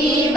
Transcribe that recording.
We